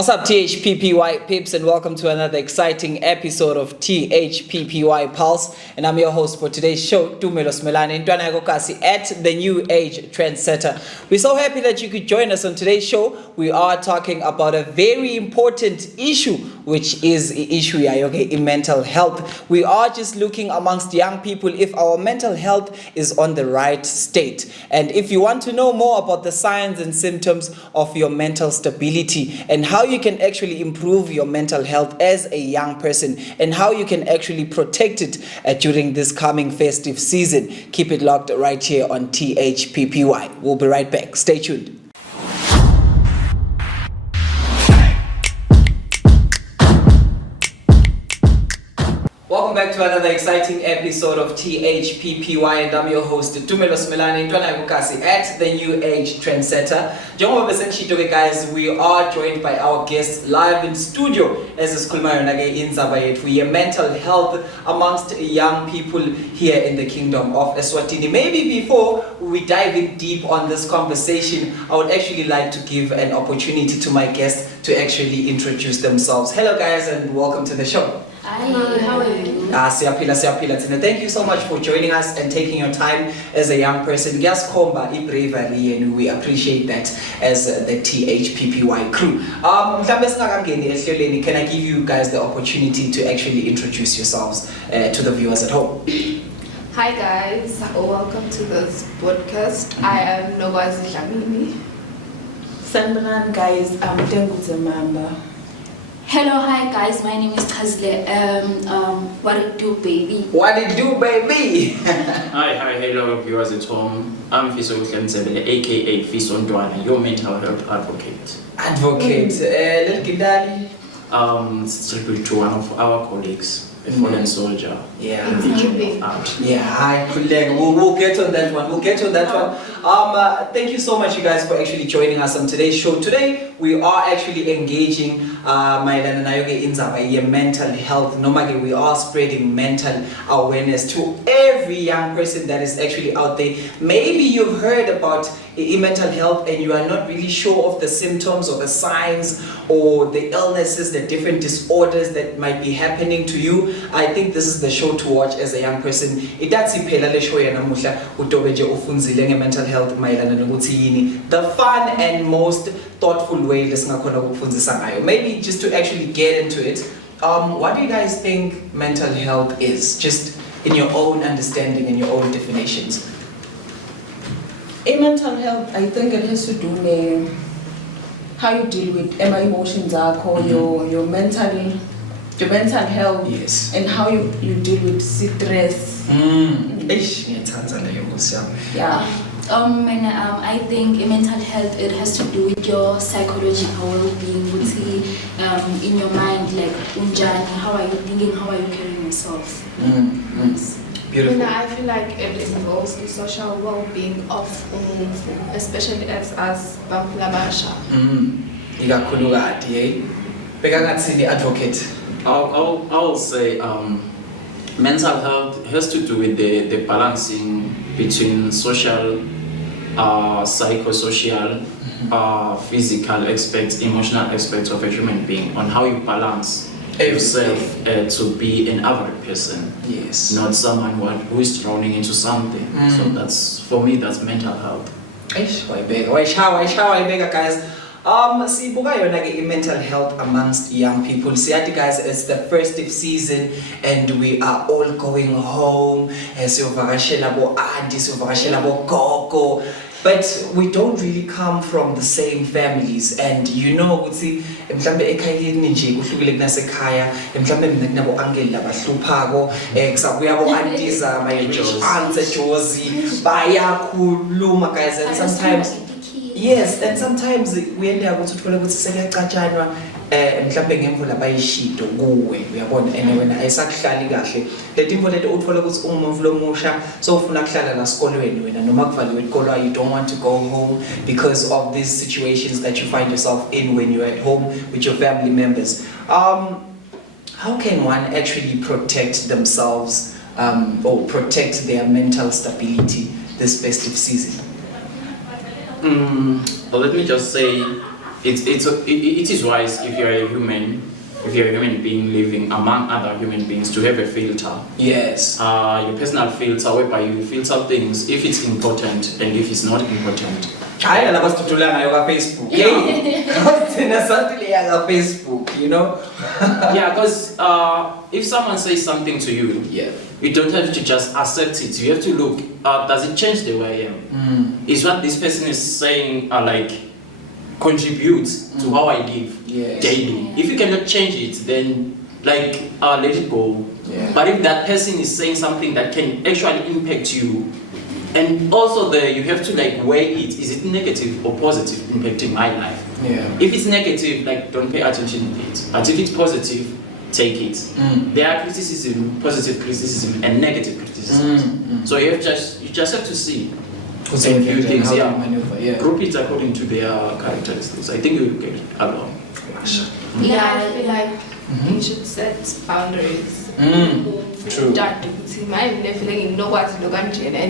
What's up, THPPY peeps, and welcome to another exciting episode of THPPY Pulse. And I'm your host for today's show, Tumelo Smelane Ntwanagokasi at the New Age Trendsetter. We're so happy that you could join us on today's show. We are talking about a very important issue, which is the issue in mental health. We are just looking amongst young people if our mental health is on the right state. And if you want to know more about the signs and symptoms of your mental stability and how you can actually improve your mental health as a young person and how you can actually protect it during this coming festive season, keep it locked right here on THPPY. We'll be right back. Stay tuned. Welcome back to another exciting episode of THPPY, and I'm your host, Tumelo Smelane Ntwanagokasi at the New Age Trendsetter. Guys, we are joined by our guests live in studio as is we mental health amongst young people here in the Kingdom of Eswatini. Maybe before we dive in deep on this conversation, I would actually like to give an opportunity to my guests to actually introduce themselves. Hello guys, and welcome to the show. Hi, how are you? Thank you so much for joining us and taking your time as a young person. Bravery, and we appreciate that as the THPPY crew. Can I give you guys the opportunity to actually introduce yourselves to the viewers at home? Hi guys, welcome to this podcast. I am Nogwazi Dlamini. Sanbran guys, I'm Tenguze Mamba. Hello, hi guys, my name is Khazle. What it do, baby? What it do, baby? Hi, hello viewers at home. I'm Fiso Msebele, aka Fiso Ntwana, your mental health advocate. Little Kindali? It's tribute to one of our colleagues, a fallen soldier. Yeah, hi, colleague. We'll get on that one. Thank you so much, you guys, for actually joining us on today's show. Today, we are actually engaging mental health. Normally, we are spreading mental awareness to every young person that is actually out there. Maybe you've heard about mental health and you are not really sure of the symptoms or the signs or the illnesses, the different disorders that might be happening to you. I think this is the show to watch as a young person. Mental health, the fun and most thoughtful way. Maybe just to actually get into it, what do you guys think mental health is? Just in your own understanding and your own definitions. In mental health, I think it has to do with how you deal with emotions, your mental health, yes, and how you deal with stress. And I think in mental health it has to do with your psychological well-being, in your mind, like unjani, how are you thinking, how are you carrying yourself? Yes. Beautiful. I feel like it involves the social well-being of Umuntu, especially as Bamplabasha. Advocate. I'll say mental health has to do with the balancing between social, psychosocial, physical aspects, emotional aspects of a human being, on how you balance yourself to be an average person, yes, not someone who is drowning into something. So that's, for me, that's mental health. Guys. Mental health amongst young people. See, guys, it's the festive season and we are all going home. But we don't really come from the same families, and you know, and sometimes yes, and sometimes we end up with ngemvula bayishito kuwe uyabona, and wena ayisakuhlali kahle letimvo leti uthola ukuthi ungumvu lomusha so ufuna kuhlala la sikolweni wena noma kuvaliwe isikolo, you don't want to go home because of these situations that you find yourself in when you're at home with your family members. How can one actually protect themselves or protect their mental stability this festive season? Well, let me just say, it is wise if you're a human being living among other human beings to have a filter. Yes. Your personal filter whereby you filter things if it's important and if it's not important. I love us to learn on Facebook. Facebook, you know. Yeah, because if someone says something to you, Yeah. you don't have to just accept it. You have to look. Does it change the way I am? Is what this person is saying like contributes to how I live Yes. daily? If you cannot change it, then like let it go. Yeah. But if that person is saying something that can actually impact you, and also you have to like weigh it. Is it negative or positive impacting my life? Yeah. If it's negative, like don't pay attention to it. But if it's positive, take it. There are criticism, positive criticism, and negative criticism. So you just have to see. What's a few things, yeah. Maneuver, yeah. Group it according to their characteristics. I think you will get along. Yeah, I feel like you should set boundaries. True. And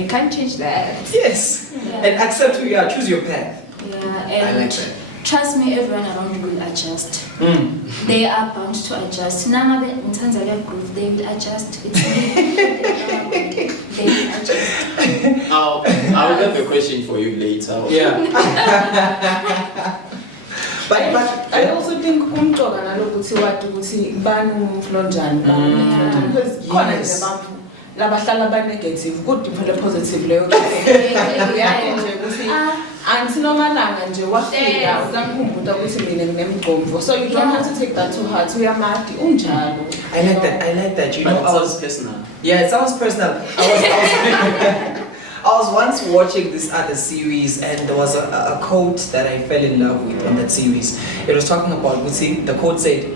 you can't change that. Yes. Yeah. And accept who you are. Choose your path. Yeah, I and like that. trust me, everyone around you will adjust. They are bound to adjust. None of it in terms of their group, they will adjust. It's me. They will adjust. I will have a question for you later. Yeah. But I also think umtoka nalokuthi wathi ukuthi bani umflo njani because khona nje abantu labahlala ba negative good develop positive leyo uyaye nje ukuthi antsinomalanga nje wafika ukamkhumbuza ukuthi mina nginemgqomvo, so you don't have to take that to heart. Uyamati unjalo. I like that. You But know, it sounds personal. Yeah, it sounds personal. I was once watching this other series, and there was a quote that I fell in love with on that series. It was talking about, the quote said,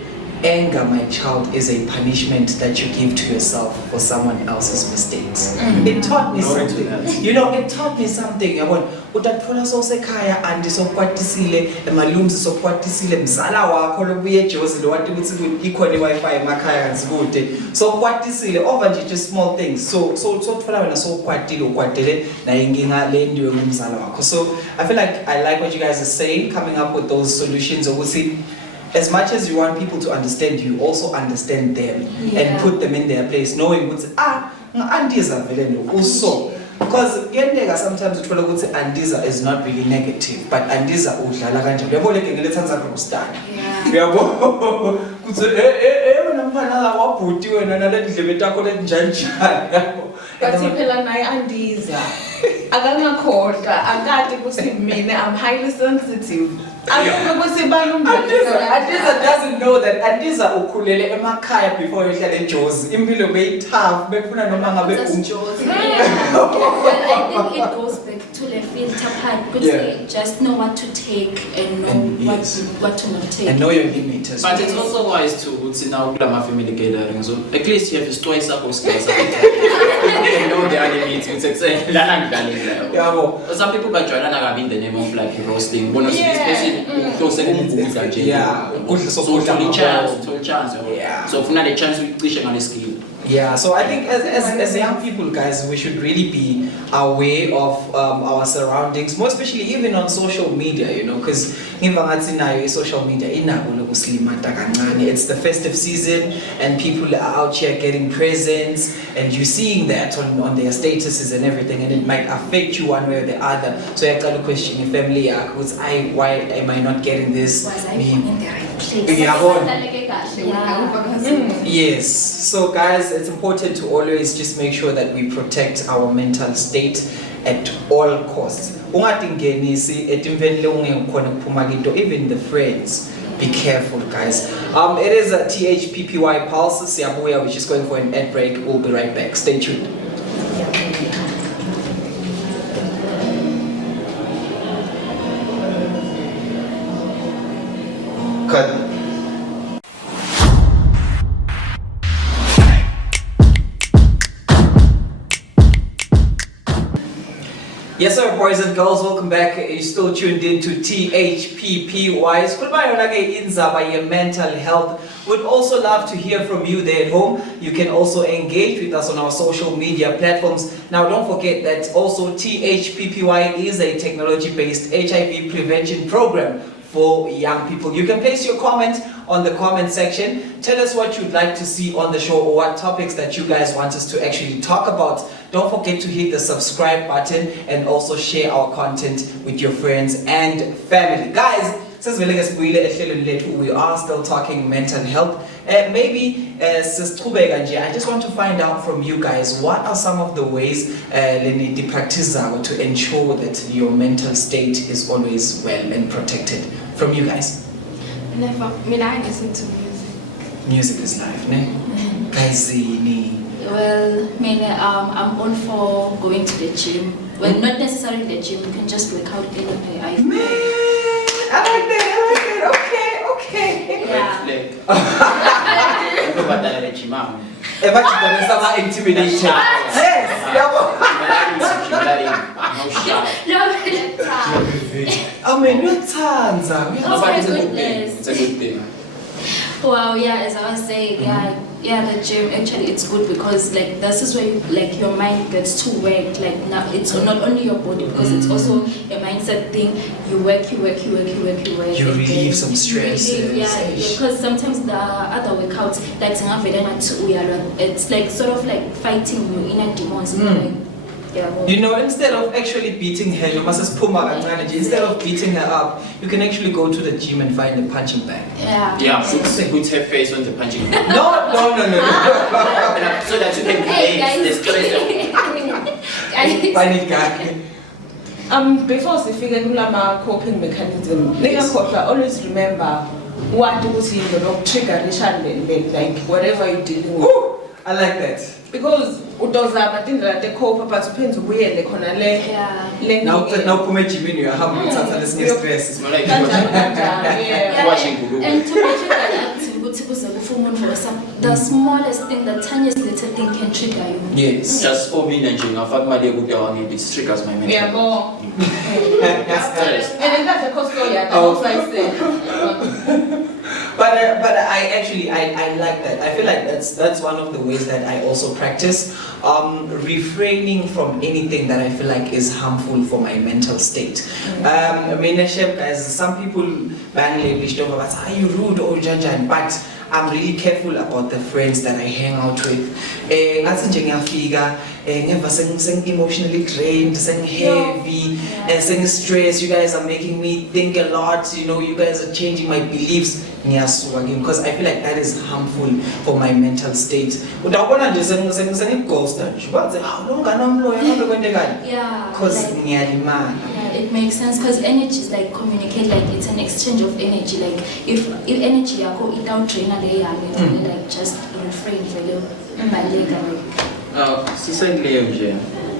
"Anger, my child, is a punishment that you give to yourself for someone else's mistakes." It taught me something. You know, it taught me something. Yabona, utathola sosekhaya andi sokwatisile, emalumzi sokwatisile, mzala wakho lobuye eJozi lo wathi ukuthi ikhona iWi-Fi emakhaya nzikude. Sokwatisile over nje just small things. So thola wena sokwatile ukwatele na inkinga le ndiwe ngumzala wakho. So I feel like I like what you guys are saying, coming up with those solutions. Ukuthi as much as you want people to understand you, also understand them and put them in their place, knowing what's Andiza vele no uso. Because sometimes uthola ukuthi Andiza is not really negative, but Andiza udlala kanjani. Uyabona ke ngelethanza Pakistan. Uyabona kuthi wena mfana wabhuti wena naleli dlebe takho letinjani njani. Bathi phela naye Andiza akangakhohlwa akade ukuthi mina I'm highly sensitive. Andiza doesn't know that Andiza ukhulele emakhaya before yohlala eJozi. Impilo beyitough befuna noma ngabe Well, I think it goes back to the filter part because they just know what to take and know what to not take. And know your limit as well. But it's also wise to sit now with my family gathering. So at least you have to twice up or skills. You know the limits. It's exactly like some people got joined and in the name of like roasting. One of so for now the chance we push on the skill. Yeah, so I think as young people, guys, we should really be aware of our surroundings, more especially even on social media, you know, because social media, it's the festive season and people are out here getting presents and you're seeing that on their statuses and everything, and it might affect you one way or the other. So you have to question your family, why am I not getting this? Was I in the right place? Yes, so guys, it's important to always just make sure that we protect our mental state at all costs. Even the friends, be careful, guys. It is a THPPY Pulse. We're just going for an ad break. We'll be right back. Stay tuned. Cut. Yes, sir, boys and girls, welcome back. You're still tuned in to THPPY. It's good mental health. We'd also love to hear from you there at home. You can also engage with us on our social media platforms. Now, don't forget that also THPPY is a technology-based HIV prevention program for young people. You can place your comment on the comment section. Tell us what you'd like to see on the show or what topics that you guys want us to actually talk about. Don't forget to hit the subscribe button and also share our content with your friends and family. Guys, we are still talking mental health. Maybe I just want to find out from you guys, what are some of the ways to ensure that your mental state is always well and protected? From you guys. Never. I listen to music. Music is life, ne? Guys, Well, I'm on for going to the gym. Well, not necessarily the gym. You can just work out anywhere. I like that. Okay. Yeah. Intimidation. I mean, it's a good thing. Well, yeah, as I was saying, the gym, actually it's good because like this is where you, like your mind gets to work. Like now it's not only your body, because it's also a mindset thing. You work. You relieve some stress. Because sometimes the other workouts, like it's like sort of like fighting your inner demons. You know, instead of actually beating her, instead of beating her up, you can actually go to the gym and find a punching bag. Put her face on the punching bag. No. So that you can relate the stress. Find it, guy. Before we figure out coping mechanism, always remember what you trigger like whatever you're dealing with. Ooh, I like that. Because udozama tindlela tecope but uphenze ubuyele khona le now phume ejimini uyahamba uthatha lesinye stress. It's more like watching Google. And to be the smallest thing, the tiniest little thing can trigger you. Yes. Just for me, it triggers my mental. Yeah, more. And that's a cost story. But I like that. I feel like that's one of the ways that I also practice refraining from anything that I feel like is harmful for my mental state. I mean, guys, some people bang about are you rude or janjan, but I'm really careful about the friends that I hang out with. Emotionally drained, heavy, and stressed. You guys are making me think a lot. You know, you guys are changing my beliefs. Because I feel like that is harmful for my mental state. Because it makes sense, because energy is like communicate, like it's an exchange of energy. Like if energy it out drain like just refrain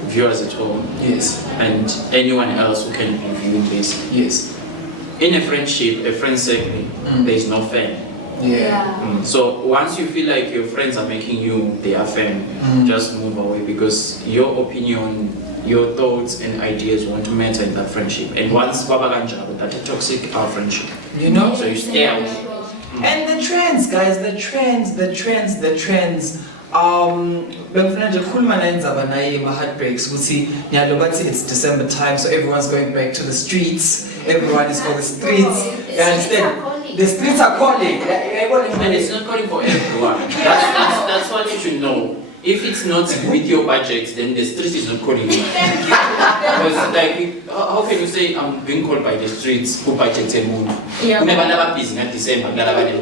viewers at home, yes, and anyone else who can be viewing this, yes. In a friendship, a friend circle, there is no fan. So once you feel like your friends are making you their fan, just move away, because your opinion, your thoughts and ideas won't matter in that friendship. And once that's a toxic friendship. You know? So you stay out. And the trends, guys, the trends. It's December time, so everyone's going back to the streets. Everyone is for the streets. You understand? The streets are calling. And it's not calling for everyone. That's what you should know. If it's not with your budget, then the street is not calling you. Because like, how can you say I'm being called by the streets who budget a moon? You never busy in December, guys,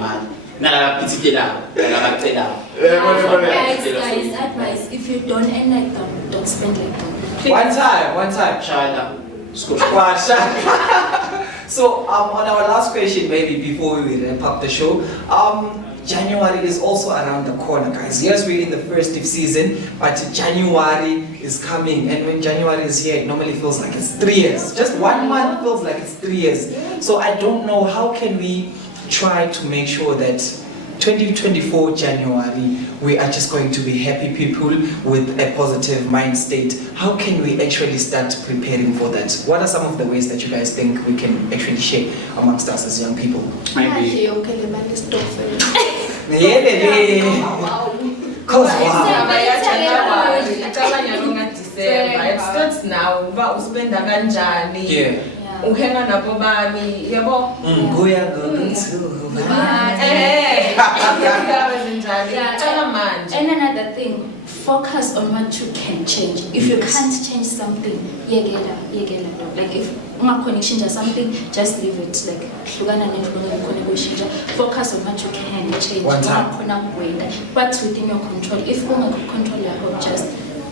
advice, if you don't end like them, don't spend like them. One time. So on our last question, maybe before we wrap up the show, January is also around the corner, guys. Yes, we're in the festive season, but January is coming, and when January is here, it normally feels like it's 3 years. Just 1 month feels like it's 3 years. So I don't know, how can we try to make sure that 2024 January, we are just going to be happy people with a positive mind state? How can we actually start preparing for that? What are some of the ways that you guys think we can actually share amongst us as young people? Maybe. It starts now, but we spend a ganjani. uhenga nabo bani yabo Kuya go And another thing, focus on what you can change. If you can't change something, like if uma connection just something, just leave it. Like focus on what you can change. One time. What's within your control. If you can control your hope, just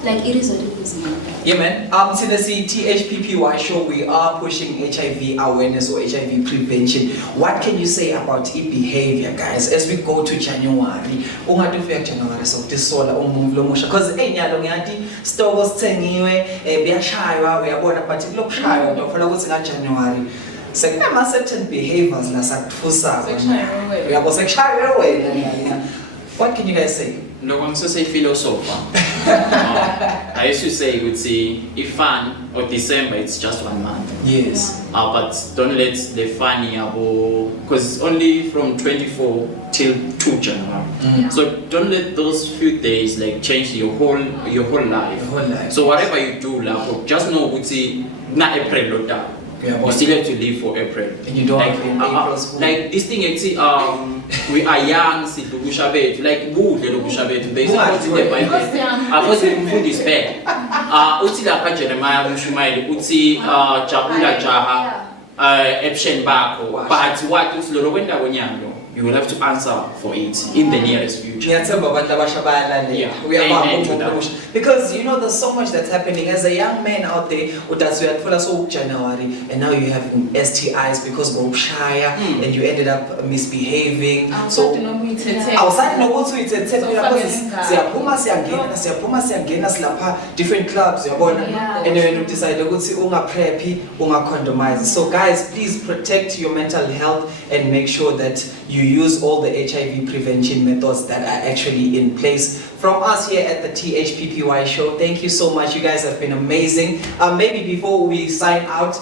like it is what it is. Yeah, man. To the THPPY show, we are pushing HIV awareness or HIV prevention. What can you say about e-behavior, guys, as we go to January? January, so this solar because stores tengiwe, biyashaywa, uyabona, but look shy, don't follow what's in January. Certain behaviors what can you guys say? No one says a philosopher. I used to say, would say, if fun or December, it's just 1 month. Yes. But don't let the funny because only from 24 till 2 January. So don't let those few days like change your whole life. So whatever you do, like, just know, would say, not April lockdown. You still have to live for April. And you don't like this thing, we are young, like good there is a quote in the Bible. I was in food is bad. Utila Jeremiah Mushumail, Uti Chapula Jaha, Epshen Bako, but what is Lorowenda, you will have to answer for it in the nearest future. We are because you know there's so much that's happening. As a young man out there who does January, and now you have STIs because of shy and you ended up misbehaving. So outside no go to it different clubs and then you decide to go to preppy condomize. So guys, please protect your mental health and make sure that you use all the HIV prevention methods that are actually in place. From us here at the THPPY show, thank you so much. You guys have been amazing. Maybe before we sign out,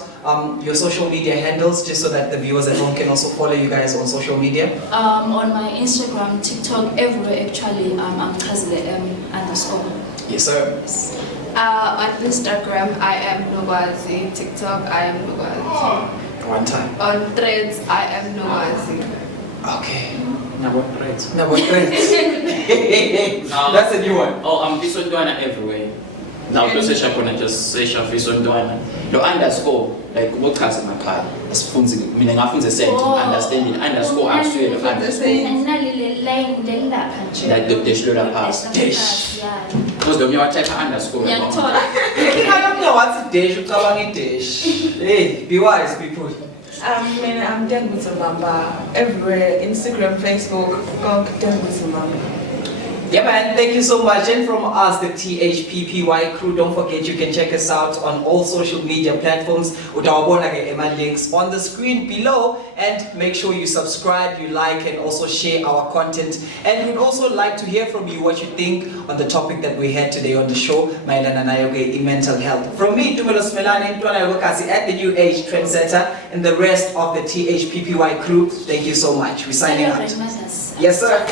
your social media handles, just so that the viewers at home can also follow you guys on social media. On my Instagram, TikTok, everywhere actually, I'm Kazile _. Yes, sir. On Instagram, I am Novazi. TikTok, I am Novazi. One time. On Threads, I am Novazi. Okay. Now what threats? That's a new one. Oh, I'm Visondwana everywhere. Now to say Shapona just say Visondwana. The underscore, like what has in my car? As funzi, meaning I funzi sent understanding underscore actually the like the dash loader pass. Dash. Because the new type underscore. I don't know what's a dash, you're calling it dash. Hey, be wise, people. I'm done with Mamba everywhere, Instagram, Facebook, done with Mamba. Yeah, man, thank you so much. And from us, the THPPY crew, don't forget you can check us out on all social media platforms. Utawabona links on the screen below. And make sure you subscribe, you like, and also share our content. And we'd also like to hear from you what you think on the topic that we had today on the show, Mailana Nayoge in mental health. From me, Tumelos Melane, at the New Age Trendsetter, and the rest of the THPPY crew, thank you so much. We're signing out. Yes, sir.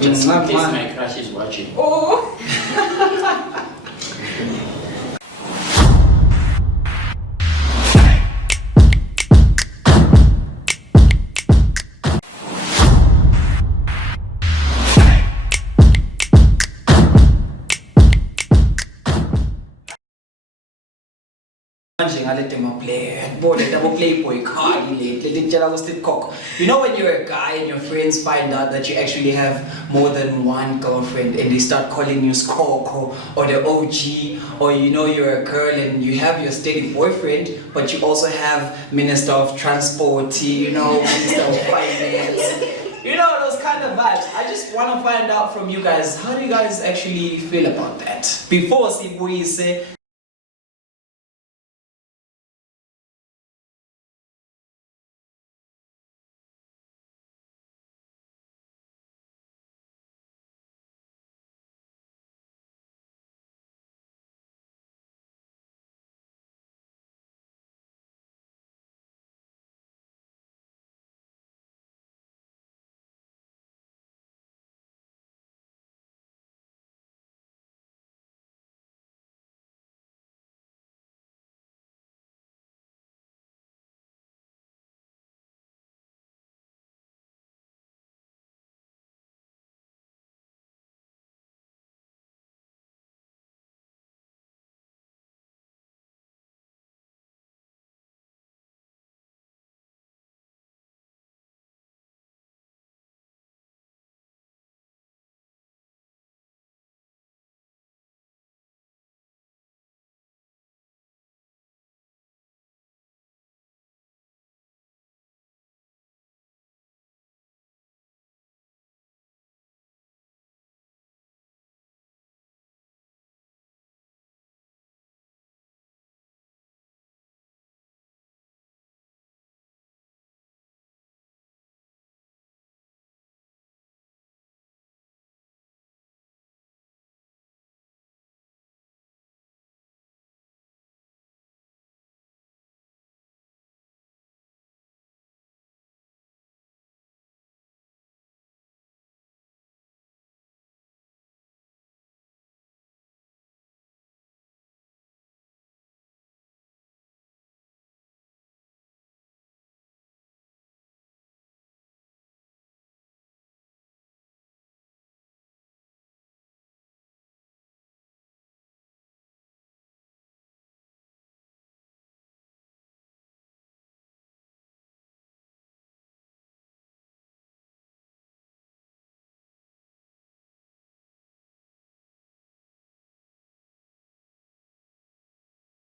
Just in case my crush is watching. Oh! You know when you're a guy and your friends find out that you actually have more than one girlfriend and they start calling you Skoko or the OG, or you know you're a girl and you have your steady boyfriend but you also have Minister of Transport, you know, Minister of Finance, you know, those kind of vibes. I just want to find out from you guys, how do you guys actually feel about that? Before Sibuise